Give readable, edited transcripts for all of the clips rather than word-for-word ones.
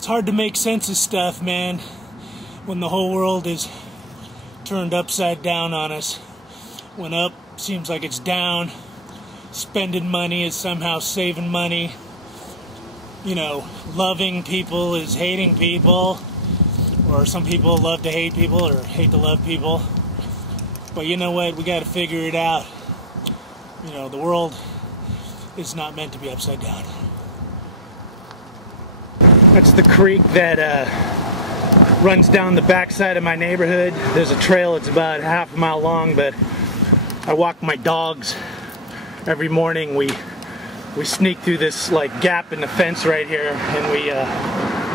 It's hard to make sense of stuff, man, when the whole world is turned upside down on us. When up seems like it's down, spending money is somehow saving money. You know, loving people is hating people, or some people love to hate people or hate to love people. But you know what? We got to figure it out. You know, the world is not meant to be upside down. That's the creek that runs down the backside of my neighborhood. There's a trail that's about half a mile long, but I walk my dogs every morning. We sneak through this like gap in the fence right here, and we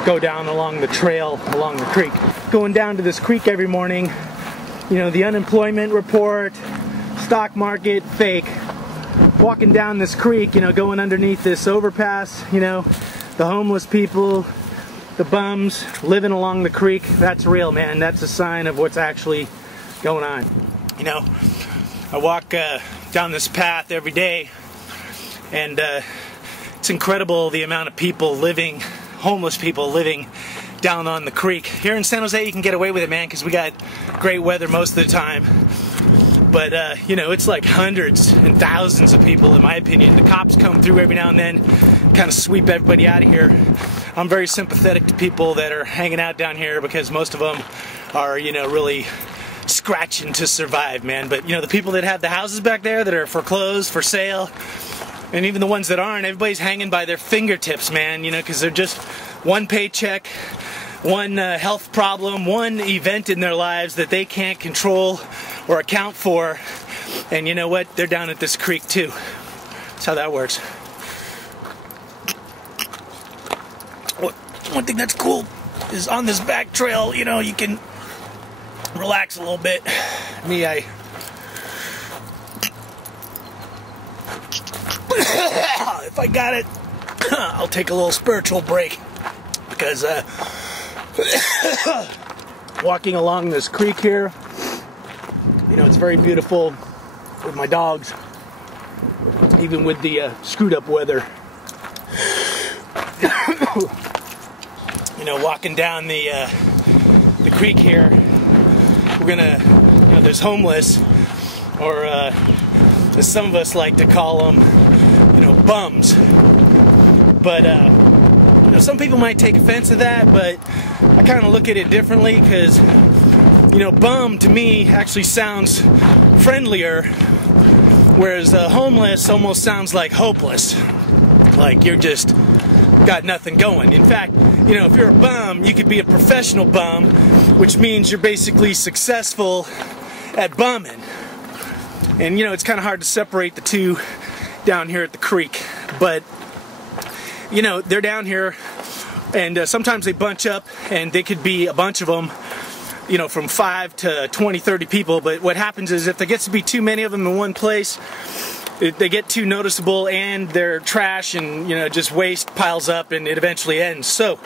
go down along the trail along the creek. Going down to this creek every morning, you know, the unemployment report, stock market, fake. Walking down this creek, you know, going underneath this overpass, you know, the homeless people, the bums living along the creek, that's real, man. That's a sign of what's actually going on. You know, I walk down this path every day, and it's incredible the amount of people living, homeless people living down on the creek. Here in San Jose you can get away with it, man, because we got great weather most of the time. But, you know, it's like hundreds and thousands of people, in my opinion. The cops come through every now and then, kind of sweep everybody out of here. I'm very sympathetic to people that are hanging out down here, because most of them are, you know, really scratching to survive, man. But, you know, the people that have the houses back there that are foreclosed, for sale, and even the ones that aren't, everybody's hanging by their fingertips, man, you know, because they're just one paycheck, one health problem, one event in their lives that they can't control or account for. And you know what? They're down at this creek too. That's how that works. One thing that's cool is on this back trail, you know, you can relax a little bit. Me, if I got it, I'll take a little spiritual break, because walking along this creek here, you know, it's very beautiful with my dogs, even with the screwed up weather. You know, walking down the creek here, we're gonna, you know, there's homeless, or as some of us like to call them, you know, bums. But you know, some people might take offense to that, but I kind of look at it differently, because, you know, bum to me actually sounds friendlier, whereas homeless almost sounds like hopeless, like you're just got nothing going. In fact, you know, if you're a bum, you could be a professional bum, which means you're basically successful at bumming. And you know, it's kind of hard to separate the two down here at the creek. But you know, they're down here, and sometimes they bunch up, and they could be a bunch of them, you know, from 5 to 20, 30 people. But what happens is, if there gets to be too many of them in one place, they get too noticeable, and their trash and, you know, just waste piles up, and it eventually ends. So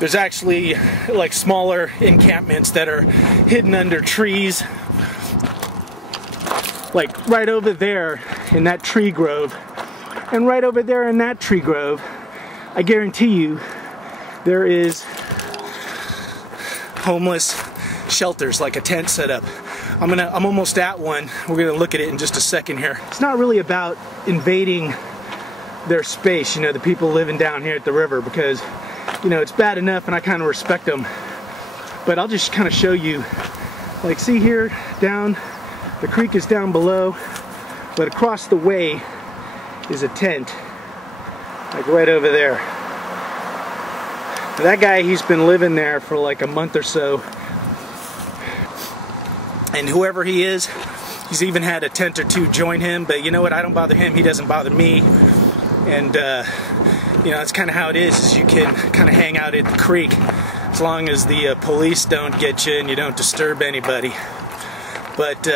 there's actually like smaller encampments that are hidden under trees, like right over there in that tree grove, and right over there in that tree grove. I guarantee you there is homeless shelters, like a tent set up. I'm almost at one. We're gonna look at it in just a second here. It's not really about invading their space, you know, the people living down here at the river, because, you know, it's bad enough, and I kind of respect them. But I'll just kind of show you, like, see here, down, the creek is down below, but across the way is a tent, like right over there. Now, that guy, he's been living there for like a month or so. And whoever he is, he's even had a tent or two join him. But you know what? I don't bother him. He doesn't bother me. And, you know, that's kind of how it is you can kind of hang out at the creek, as long as the police don't get you and you don't disturb anybody. But,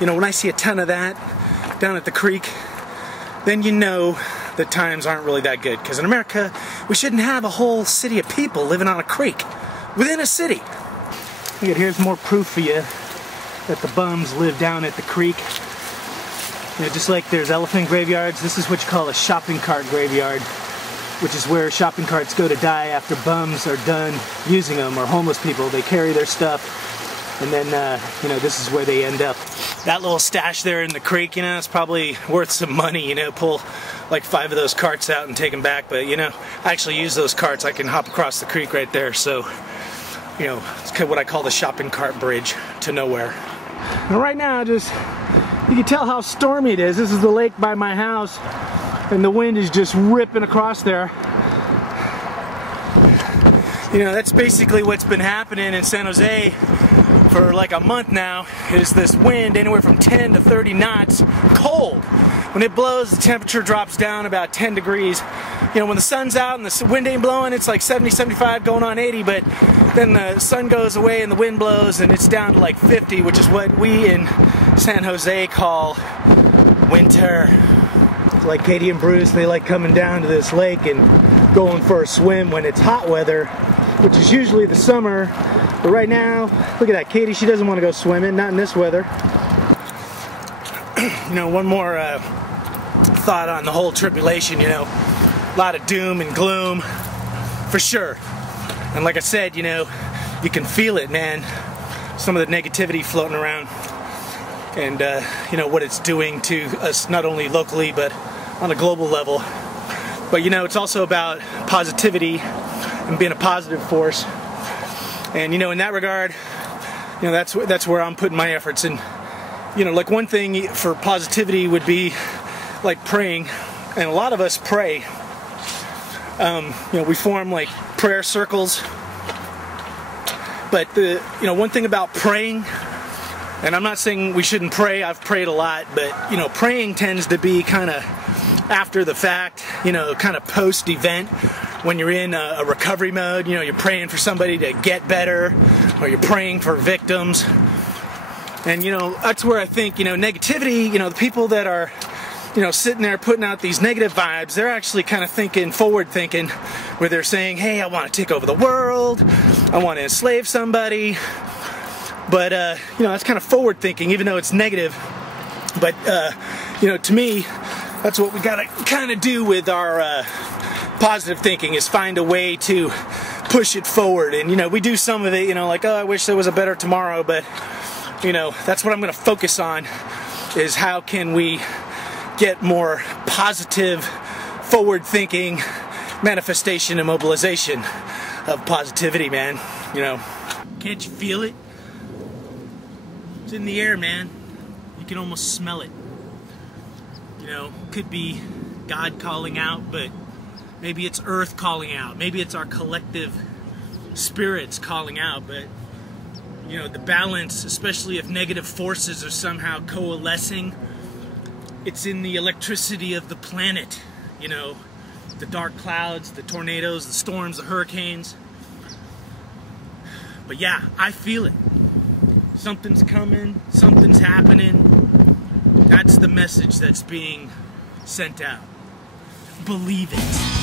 you know, when I see a ton of that down at the creek, then you know that times aren't really that good. Because in America, we shouldn't have a whole city of people living on a creek within a city. Look at, here's more proof for you that the bums live down at the creek. You know, just like there's elephant graveyards, this is what you call a shopping cart graveyard. which is where shopping carts go to die after bums are done using them, or homeless people. They carry their stuff, and then, you know, this is where they end up. That little stash there in the creek, you know, it's probably worth some money, you know, pull like 5 of those carts out and take them back, but, you know, I actually use those carts. I can hop across the creek right there, so, you know, it's kind of what I call the shopping cart bridge to nowhere. And right now, you can tell how stormy it is. This is the lake by my house, and the wind is just ripping across there. You know, that's basically what's been happening in San Jose for like a month now, is this wind anywhere from 10 to 30 knots, cold. When it blows, the temperature drops down about 10 degrees. You know, when the sun's out and the wind ain't blowing, it's like 70, 75, going on 80, but then the sun goes away and the wind blows and it's down to like 50, which is what we in San Jose call winter. Like Katie and Bruce, they like coming down to this lake and going for a swim when it's hot weather, which is usually the summer. But right now, look at that, Katie, she doesn't want to go swimming, not in this weather. You know, one more thought on the whole tribulation, you know, a lot of doom and gloom, for sure. And like I said, you know, you can feel it, man, some of the negativity floating around, and you know, what it's doing to us, not only locally, but on a global level. But you know, it's also about positivity and being a positive force. And you know, in that regard, you know, that's where I'm putting my efforts. And you know, like one thing for positivity would be like praying, and a lot of us pray. You know, we form like prayer circles. But you know, one thing about praying, and I'm not saying we shouldn't pray, I've prayed a lot, but you know, praying tends to be kind of after the fact, you know, kind of post-event, when you're in a recovery mode. You know, you're praying for somebody to get better, or you're praying for victims. And you know, that's where I think, you know, negativity, you know, the people that are, you know, sitting there putting out these negative vibes, they're actually kind of thinking, forward thinking, where they're saying, hey, I want to take over the world, I want to enslave somebody. But you know, that's kind of forward thinking, even though it's negative. But you know, to me, that's what we gotta kind of do with our positive thinking, is find a way to push it forward. And you know, we do some of it, you know, like, oh, I wish there was a better tomorrow, but you know, that's what I'm going to focus on, is how can we get more positive, forward-thinking manifestation and mobilization of positivity, man. You know, can't you feel it? It's in the air, man. You can almost smell it. You know, could be God calling out, but maybe it's Earth calling out. Maybe it's our collective spirits calling out, but you know, the balance, especially if negative forces are somehow coalescing, it's in the electricity of the planet. You know, the dark clouds, the tornadoes, the storms, the hurricanes. But yeah, I feel it. Something's coming, something's happening. That's the message that's being sent out. Believe it.